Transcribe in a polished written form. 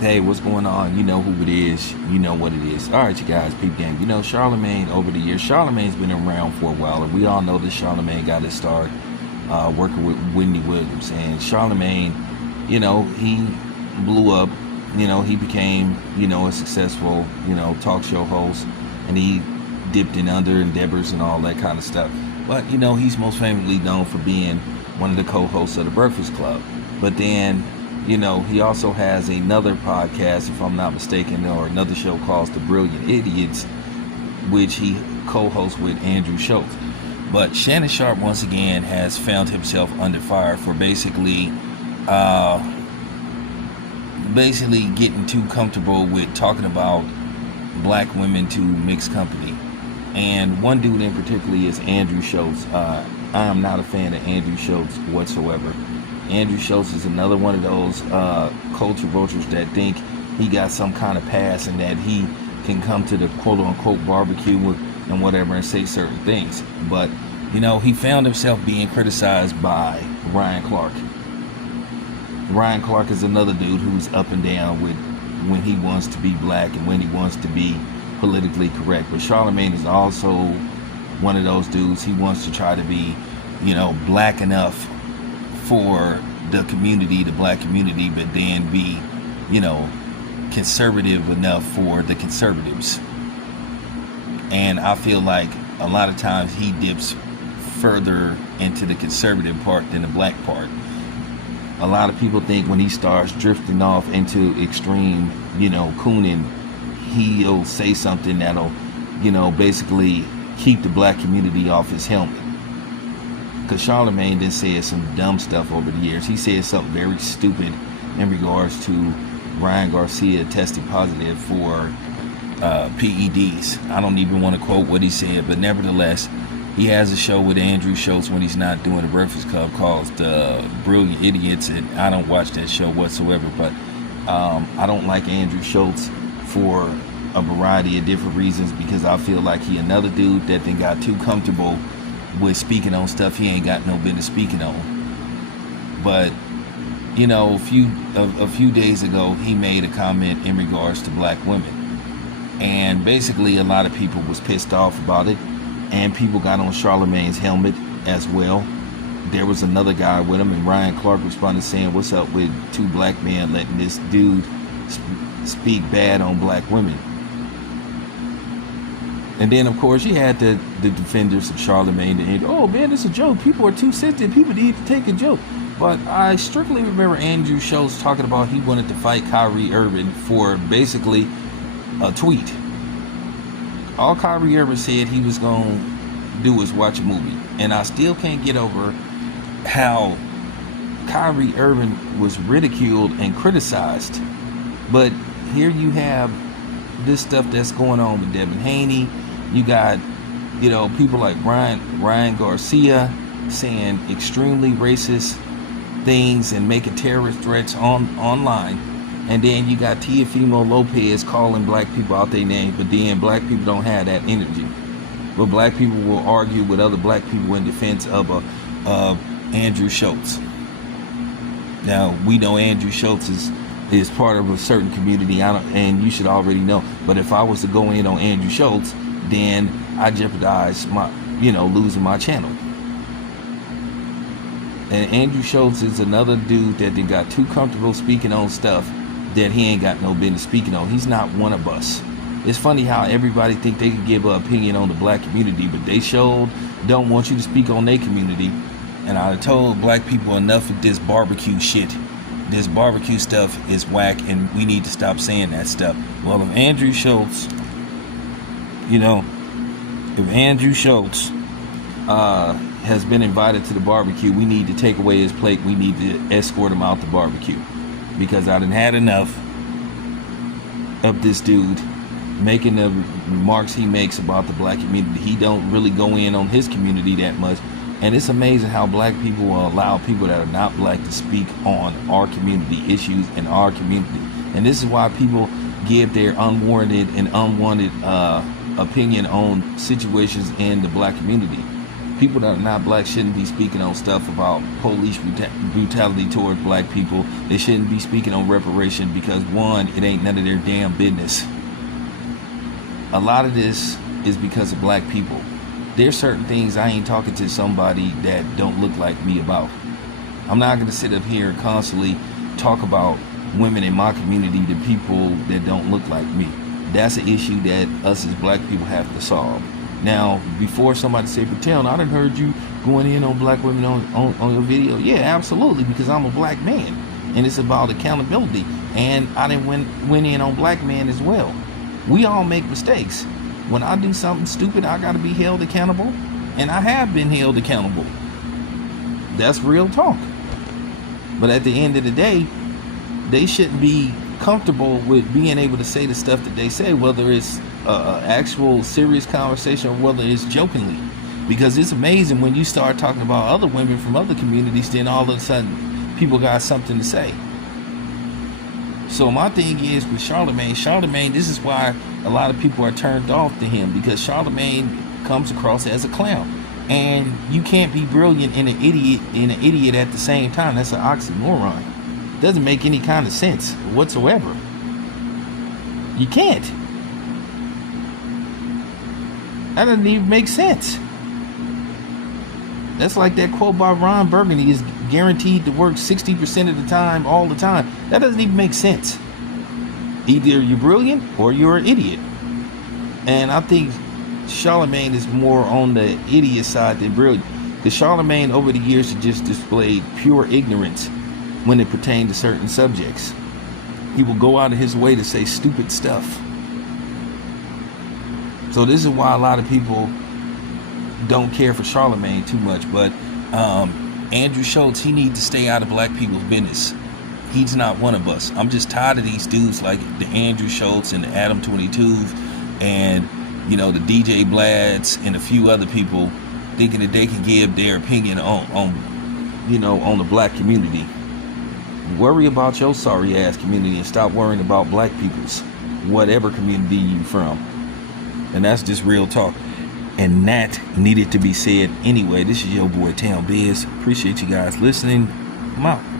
Hey, what's going on? You know who it is. You know what it is. All right, you guys, peep game. You know, Charlemagne, over the years, Charlemagne's been around for a while, and we all know that Charlemagne got his start working with Whitney Williams. And Charlemagne, he blew up. He became, a successful, talk show host, and he dipped in other endeavors and all that kind of stuff. But, he's most famously known for being one of the co-hosts of The Breakfast Club. But then, he also has another podcast, if I'm not mistaken, or another show called The Brilliant Idiots, which he co-hosts with Andrew Schulz. But Shannon Sharpe, once again, has found himself under fire for basically getting too comfortable with talking about black women to mixed company. And one dude in particular is Andrew Schulz. I am not a fan of Andrew Schulz whatsoever. Andrew Schulz is another one of those culture vultures that think he got some kind of pass and that he can come to the quote-unquote barbecue and whatever and say certain things. But, he found himself being criticized by Ryan Clark. Ryan Clark is another dude who's up and down with when he wants to be black and when he wants to be politically correct. But Charlemagne is also one of those dudes. He wants to try to be, black enough for the community, the black community, but then be, conservative enough for the conservatives. And I feel like a lot of times he dips further into the conservative part than the black part. A lot of people think when he starts drifting off into extreme, cooning, he'll say something that'll, basically keep the black community off his helmet. Because Charlemagne did say some dumb stuff over the years. He said something very stupid in regards to Ryan Garcia testing positive for PEDs. I don't even want to quote what he said, but nevertheless, he has a show with Andrew Schulz when he's not doing The Breakfast Club called Brilliant Idiots, and I don't watch that show whatsoever. But I don't like Andrew Schulz for a variety of different reasons, because I feel like he another dude that then got too comfortable with speaking on stuff he ain't got no business speaking on. But a few days ago, he made a comment in regards to black women, and basically a lot of people was pissed off about it, and people got on Charlemagne's helmet as well. There was another guy with him, and Ryan Clark responded saying, "What's up with two black men letting this dude speak bad on black women?" And then, of course, you had the defenders of Charlemagne. And, oh, man, it's a joke. People are too sensitive. People need to take a joke. But I strictly remember Andrew Schulz talking about he wanted to fight Kyrie Irving for basically a tweet. All Kyrie Irving said he was going to do was watch a movie. And I still can't get over how Kyrie Irving was ridiculed and criticized. But here you have this stuff that's going on with Devin Haney. You got, people like Ryan Garcia saying extremely racist things and making terrorist threats online. And then you got Teofimo Lopez calling black people out their name, but then black people don't have that energy. But black people will argue with other black people in defense of Andrew Schulz. Now, we know Andrew Schulz is part of a certain community, and you should already know. But if I was to go in on Andrew Schulz, then I jeopardize my, losing my channel. And Andrew Schulz is another dude that they got too comfortable speaking on stuff that he ain't got no business speaking on. He's not one of us. It's funny how everybody think they can give an opinion on the black community, but they don't want you to speak on their community. And I told black people enough of this barbecue shit. This barbecue stuff is whack, and we need to stop saying that stuff. Well, if Andrew Schulz, has been invited to the barbecue, we need to take away his plate. We need to escort him out the barbecue, because I done had enough of this dude making the remarks he makes about the black community. He don't really go in on his community that much. And it's amazing how black people will allow people that are not black to speak on our community issues in our community. And this is why people give their unwarranted and unwanted opinion on situations in the black community. People that are not black shouldn't be speaking on stuff about police brutality towards black people. They shouldn't be speaking on reparation because, one, it ain't none of their damn business. A lot of this is because of black people. There's certain things I ain't talking to somebody that don't look like me about. I'm not going to sit up here and constantly talk about women in my community to people that don't look like me. That's an issue that us as black people have to solve. Now, before somebody say, Patel, I done heard you going in on black women on your video. Yeah, absolutely, because I'm a black man, and it's about accountability. And I done went in on black men as well. We all make mistakes. When I do something stupid, I got to be held accountable, and I have been held accountable. That's real talk. But at the end of the day, they shouldn't be comfortable with being able to say the stuff that they say, whether it's actual serious conversation or whether it's jokingly, because it's amazing when you start talking about other women from other communities, then all of a sudden people got something to say. So my thing is with Charlemagne, this is why a lot of people are turned off to him, because Charlemagne comes across as a clown, and you can't be brilliant and an idiot at the same time. That's an oxymoron. It doesn't make any kind of sense whatsoever. You can't. That doesn't even make sense. That's like that quote by Ron Burgundy, is guaranteed to work 60% of the time, all the time. That doesn't even make sense. Either you're brilliant or you're an idiot. And I think Charlemagne is more on the idiot side than brilliant. Because Charlemagne over the years has just displayed pure ignorance when it pertained to certain subjects. He will go out of his way to say stupid stuff. So this is why a lot of people don't care for Charlemagne too much. But Andrew Schulz, he needs to stay out of black people's business. He's not one of us. I'm just tired of these dudes like the Andrew Schulz and the Adam 22s and, you know, the DJ Blads and a few other people thinking that they can give their opinion on the black community. Worry about your sorry ass community and stop worrying about black people's, whatever community you from. And that's just real talk. And that needed to be said anyway. This is your boy Town Biz. Appreciate you guys listening. I'm out.